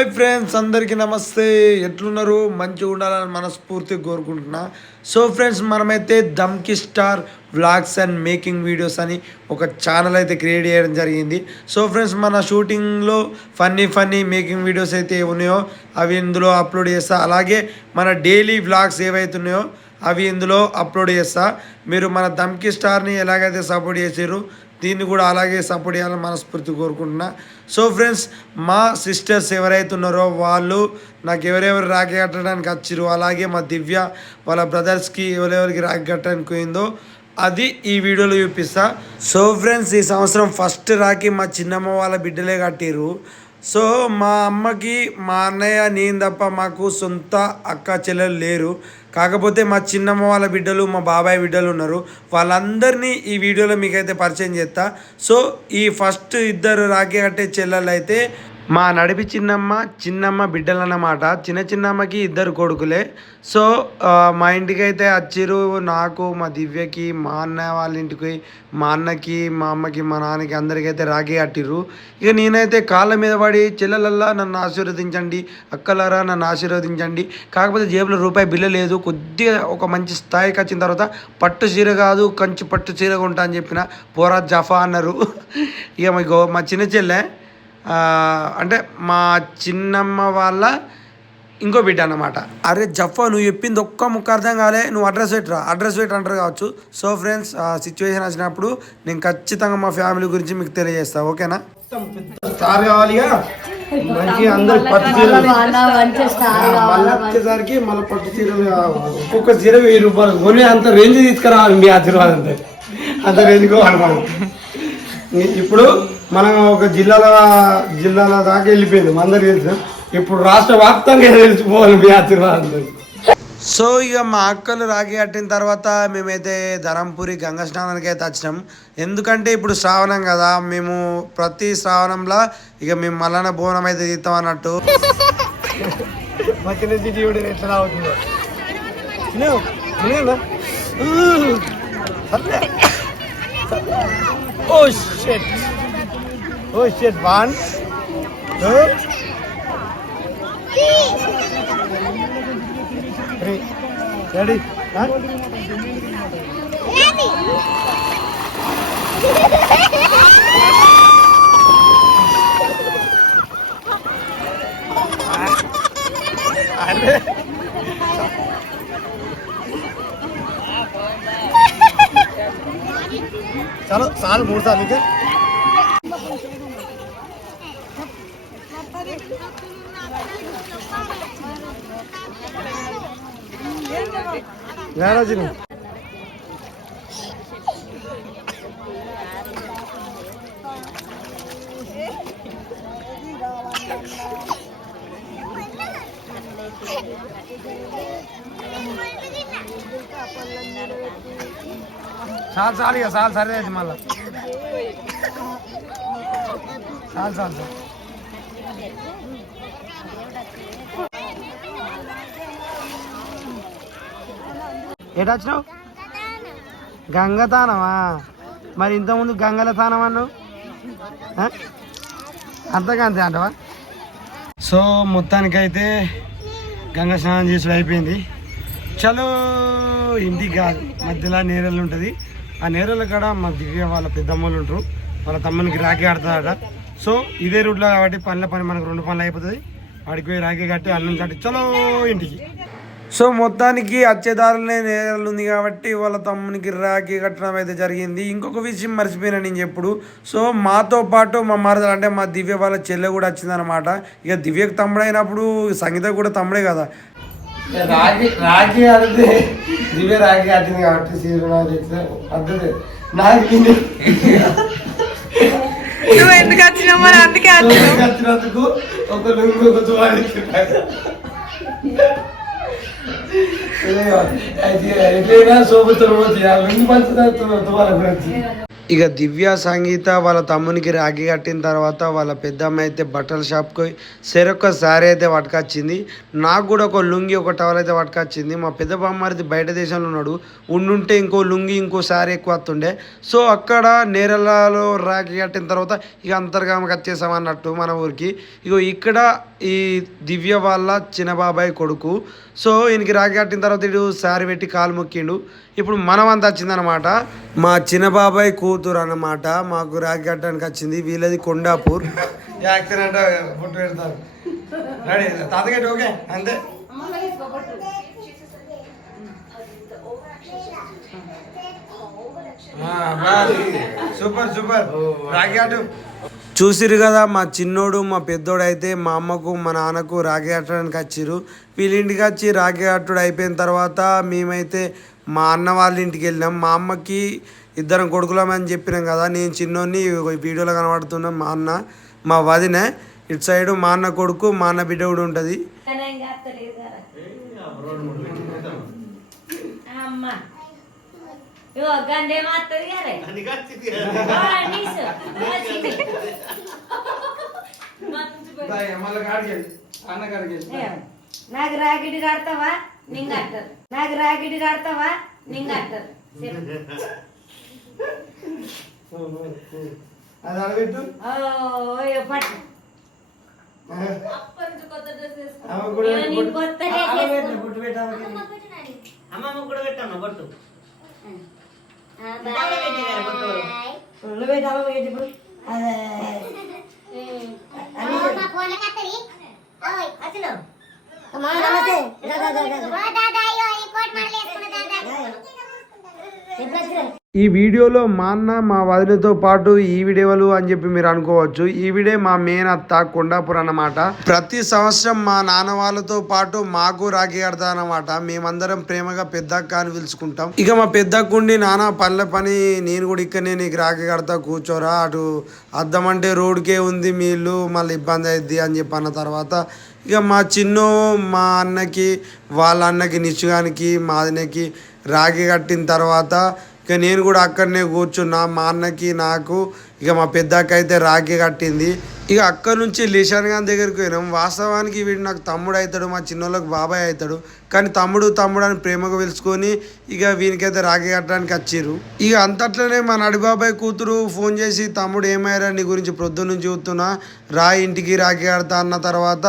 Hi friends, అందరికీ నమస్తే. ఎట్లున్నారు? మంచిగా ఉండాలని మనస్ఫూర్తిగా కోరుకుంటున్నా. సో ఫ్రెండ్స్, మనమైతే Dhamki star vlogs and making videos అని ఒక ఛానల్ అయితే క్రియేట్ చేయడం జరిగింది. సో ఫ్రెండ్స్, మన షూటింగ్లో ఫన్నీ మేకింగ్ వీడియోస్ అయితే ఉన్నాయో అవి ఇందులో అప్లోడ్ చేస్తా. అలాగే మన డైలీ వ్లాగ్స్ ఏవైతే ఉన్నాయో అవి ఇందులో అప్లోడ్ చేస్తా. మీరు మన దమ్కి స్టార్ని ఎలాగైతే సపోర్ట్ చేసారు దీన్ని కూడా అలాగే సపోర్ట్ చేయాలని మనస్ఫూర్తి కోరుకుంటున్నా. సో ఫ్రెండ్స్, మా సిస్టర్స్ ఎవరైతే ఉన్నారో వాళ్ళు నాకు ఎవరెవరు రాఖీ కట్టడానికి వచ్చారు, అలాగే మా దివ్య వాళ్ళ బ్రదర్స్కి ఎవరెవరికి రాఖీ కట్టడానికి పోయిందో అది ఈ వీడియోలో చూపిస్తా. సో ఫ్రెండ్స్, ఈ సంవత్సరం ఫస్ట్ రాఖీ మా చిన్నమ్మ వాళ్ళ బిడ్డలే కట్టిరు. సో మా అమ్మకి మా అన్నయ్య నేను తప్ప మాకు సొంత అక్క చెల్లెలు లేరు. కాకపోతే మా చిన్నమ్మ వాళ్ళ బిడ్డలు మా బాబాయ్ బిడ్డలు ఉన్నారు. వాళ్ళందరినీ ఈ వీడియోలో మీకైతే పరిచయం చేస్తా. సో ఈ ఫస్ట్ ఇద్దరు రాఖీ కట్టే చెల్లెలు అయితే మా నడిపి చిన్నమ్మ బిడ్డలు అన్నమాట. చిన్నమ్మకి ఇద్దరు కొడుకులే. సో మా ఇంటికి అయితే వచ్చిర్రు. నాకు, మా దివ్యకి, మా అన్న వాళ్ళ ఇంటికి, మా అన్నకి, మా అమ్మకి, మా నాన్నకి అందరికైతే రాఖీ కట్టిర్రు. ఇక నేనైతే కాళ్ళ మీద పడి చెల్లెలల్లా నన్ను ఆశీర్వదించండి, అక్కలారా నన్ను ఆశీర్వదించండి. కాకపోతే జేబులో రూపాయి బిల్ల లేదు. కొద్దిగా ఒక మంచి స్థాయికి వచ్చిన తర్వాత పట్టు చీర కాదు కంచి పట్టు చీర కొంటా అని చెప్పిన. పోరా జఫా అన్నారు. ఇక మా చిన్న చెల్లె అంటే మా చిన్నమ్మ వాళ్ళ ఇంకో బిడ్డ అన్నమాట. అరే జఫా, నువ్వు చెప్పింది ఒక్క ముక్క అర్థం కాలే, నువ్వు అడ్రస్ పెట్టి అంటారు కావచ్చు. సో ఫ్రెండ్స్, ఆ సిచ్యువేషన్ వచ్చినప్పుడు నేను ఖచ్చితంగా మా ఫ్యామిలీ గురించి మీకు తెలియజేస్తా. ఓకేనా? స్టార్ కావాలిగా మంచిగా అందరు పట్టు చీరలు మళ్ళీ వచ్చేసరికి మళ్ళీ పట్టు చీరలు ఒక్కొక్క చీర 1000 రూపాయలు కొని అంత రేంజ్ తీసుకురావాలి. మీ ఆశీర్వాదం అంత రేంజ్ అనుకోవాలి. ఇప్పుడు మనం ఒక జిల్లాల దాకా వెళ్ళిపోయింది, అందరు తెలుసు. ఇప్పుడు రాష్ట్ర వ్యాప్తంగా తెలిసిపోవాలి మీ ఆశీర్వాదంతో. సో ఇక మా అక్కలు రాఖీ కట్టిన తర్వాత మేమైతే ధరంపూరి గంగా స్నానానికి అయితే వచ్చినాం. ఎందుకంటే ఇప్పుడు శ్రావణం కదా, మేము ప్రతి శ్రావణంలో ఇక మేము మల్లన్న బోనం అయితే తీస్తాం అన్నట్టు. ఎట్లా అవుతుందో Oh shit! Oh shit! 1, 2, 3. Ready? Huh? Ready? चलो साल 3 साल के जी साल ఇక సాల్ సరే అది మళ్ళా సాల్ ఎటు వచ్చినావు? గంగతానమా? మరి ఇంతకుముందు గంగల తానం అన్నావు, అంతగా అంతే అంటవా? సో మొత్తానికైతే గంగ స్నానం చేసుడు అయిపోయింది. చలో ఇంటికి కాదు, మధ్యలో నేరలు ఉంటుంది. ఆ నేరల కాడ మా దివ్య వాళ్ళ పెద్దమ్మలు ఉంటారు. వాళ్ళ తమ్మునికి రాఖీ కడతాడట. సో ఇదే రూట్లో కాబట్టి పని మనకు 2 పనులు అయిపోతుంది. వాడికి పోయి రాఖీ కట్టి అల్లం కట్టి చలో ఇంటికి. సో మొత్తానికి వచ్చేదారులనే నేరలు ఉంది కాబట్టి వాళ్ళ తమ్మునికి రాఖీ కట్టడం అయితే జరిగింది. ఇంకొక విషయం మర్చిపోయినా నేను చెప్పుడు. సో మాతో పాటు మా మరదలు అంటే మా దివ్య వాళ్ళ చెల్లె కూడా వచ్చిందనమాట. ఇక దివ్యకు తమ్ముడు అయినప్పుడు సంగీత కూడా తమ్ముడే కదా. రాఖీ అడితే దివ్య రాఖీ కట్టింది కాబట్టి అర్థం నాకు ఎందుకు వచ్చినావు మరి, అందుకే వచ్చినందుకు ఒక ఎట్లయినా శోభతో లుంగి పంచుతా తువాల గురించి. ఇక దివ్య సంగీత వాళ్ళ తమ్మునికి రాఖీ కట్టిన తర్వాత వాళ్ళ పెద్దమ్మ అయితే బట్టల షాప్కి చెరొక్క శారీ అయితే పట్టుకొచ్చింది. నాకు కూడా ఒక లుంగి ఒక టవల్ అయితే పట్టుకొచ్చింది. మా పెద్ద బామ్మరిది బయట దేశంలో ఉన్నాడు, ఉండుంటే ఇంకో లుంగి ఇంకో శారీ ఎక్కువ వస్తుండే. సో అక్కడ నేరలలో రాఖీ కట్టిన తర్వాత ఇక అంతర్గామకి వచ్చేసామన్నట్టు మన ఊరికి. ఇగో ఇక్కడ ఈ దివ్య వాళ్ళ చిన్న బాబాయ్ కొడుకు. సో ఈయనకి రాఖీ కట్టిన తర్వాత ఇటు శారీ పెట్టి కాలు మొక్కిండు. ఇప్పుడు మనమంతా వచ్చిందనమాట. మా చిన్న బాబాయ్ కూతురు అన్నమాట మాకు రాఖీ కట్టడానికి వచ్చింది. వీళ్ళది కొండాపూర్. యాక్సిడెంట్ ఫోటో పెడతారు తాతగట్టి ఓకే అంతే. సూపర్ సూపర్ రాఖీ కట్టు. చూసిరు కదా మా చిన్నోడు మా పెద్దోడు అయితే మా అమ్మకు మా నాన్నకు రాఖీ కట్టడానికి వచ్చిర్రు. వీళ్ళ ఇంటికి వచ్చి రాఖీ కట్టుడు అయిపోయిన తర్వాత మేమైతే మా అన్న వాళ్ళ ఇంటికి వెళ్ళినాం. మా అమ్మకి ఇద్దరం కొడుకులమని చెప్పినాం కదా, నేను చిన్నోడిని వీడియోలో కనబడుతున్నాం. మా అన్న మా వదినే ఇటు సైడు మా అన్న కొడుకు మా అన్న బిడ్డ కూడా ఉంటుంది. నాకు రాగిడి కడతావా నింగ అంటారు, నాకు రాగిడి కడతావా నింగ అంటారు. పట్టు అమ్మమ్మ కూడా పెట్టాను బొట్టు ఈ వీడియోలో మా అన్న మా వదినతో పాటు ఈ వీడియోలు అని చెప్పి మీరు అనుకోవచ్చు. ఈ వీడియో మా మేనత్త కొండాపూర్ అన్నమాట. ప్రతి సంవత్సరం మా నాన్న వాళ్ళతో పాటు మాకు రాఖీ కడతా అన్నమాట. మేమందరం ప్రేమగా పెద్దక్క అని పిలుచుకుంటాం. ఇక మా పెద్దక్కుండి నాన్న పనుల పని నేను కూడా ఇక్కడనే నీకు రాఖీ కడతా కూర్చోరా, అటు అద్దం అంటే రోడ్కే ఉంది మీ ఇల్లు మళ్ళీ ఇబ్బంది అవుద్ది అని చెప్పి అన్న తర్వాత ఇక మా చిన్నో మా అన్నకి వాళ్ళ అన్నకి నిశ్చుగానికి మా అదినకి రాఖీ కట్టిన తర్వాత ఇక నేను కూడా అక్కడనే కూర్చున్నా. మా అన్నకి నాకు ఇక మా పెద్దక్క అయితే రాఖీ కట్టింది. ఇక అక్కడ నుంచి లిషాన్ గారి దగ్గరికి పోయినాం. వాస్తవానికి వీడు నాకు తమ్ముడు అవుతాడు, మా చిన్నోళ్ళకి బాబాయ్ అవుతాడు. కానీ తమ్ముడు తమ్ముడు అని ప్రేమగా పిలుచుకొని ఇక వీనికైతే రాఖీ కట్టడానికి వచ్చిర్రు. ఇక అంతట్లోనే మా నడిబాబాయ్ కూతురు ఫోన్ చేసి తమ్ముడు ఏమయ్యారా నీ గురించి ప్రొద్దున నుంచి చూస్తున్నా, రా ఇంటికి రాఖీ కడతా అన్న తర్వాత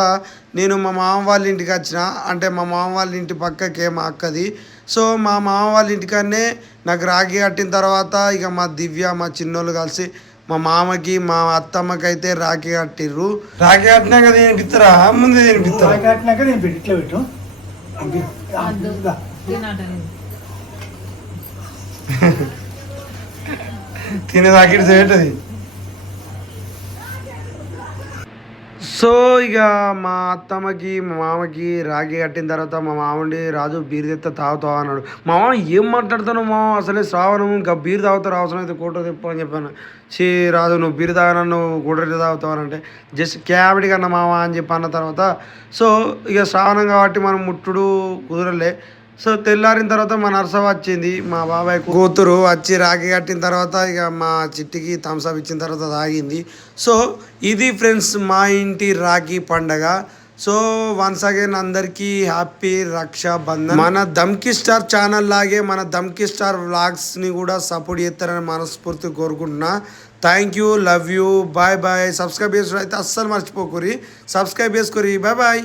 నేను మా మామ వాళ్ళ ఇంటికి వచ్చిన. అంటే మా మామ వాళ్ళ ఇంటి పక్కకే మా అక్కది. సో మా మామ వాళ్ళ ఇంటికన్నే నాకు రాఖీ కట్టిన తర్వాత ఇక మా దివ్య మా చిన్నోళ్ళు కలిసి మా మామకి మా అత్తమ్మకి అయితే రాఖీ కట్టిర్రు. రాఖీ కట్టినాక తినిపిస్తారా ముందే తినిపిస్తారా? కట్టినాక నేను ఇట్లా పెట్టు తినే రాకెట్ చేయటది. సో ఇక మా అత్తమ్మకి మా మామకి రాఖీ కట్టిన తర్వాత మా మామండి రాజు బీరు తెత్త తాగుతావా అన్నాడు. మా మామ ఏం మాట్లాడుతాను మామ, అసలే శ్రావణం ఇంకా బీరు తాగుతారు, అవసరం అయితే కూటర్ తెప్పు అని చెప్పాను. రాజు నువ్వు బీరు తాగా నువ్వు కూటర్ తాగుతావు అంటే జస్ట్ క్యాబిడి కన్నా మామ అని చెప్పి అన్న తర్వాత సో ఇక శ్రావణం కాబట్టి మనం ముట్టుడు కుదరలే. సో తెల్లారిన తర్వాత మా నర్స వచ్చింది, మా బాబాయ్ కూతురు వచ్చి రాఖీ కట్టిన తర్వాత ఇక మా చిట్టికి థమ్స్అప్ ఇచ్చిన తర్వాత తాగింది. సో ఇది ఫ్రెండ్స్ మా ఇంటి రాఖీ పండగ. సో వన్స్ అగైన్ అందరికీ హ్యాపీ రక్షాబంధన్. మన దమ్కి స్టార్ ఛానల్ లాగే మన దమ్కి స్టార్ వ్లాగ్స్ని కూడా సపోర్ట్ చేస్తారని మనస్ఫూర్తి కోరుకుంటున్నా. Thank you, love you, bye bye. Subscribe చేసుకుని అయితే అస్సలు మర్చిపోకూరి, సబ్స్క్రైబ్ చేసుకోరి. Bye bye.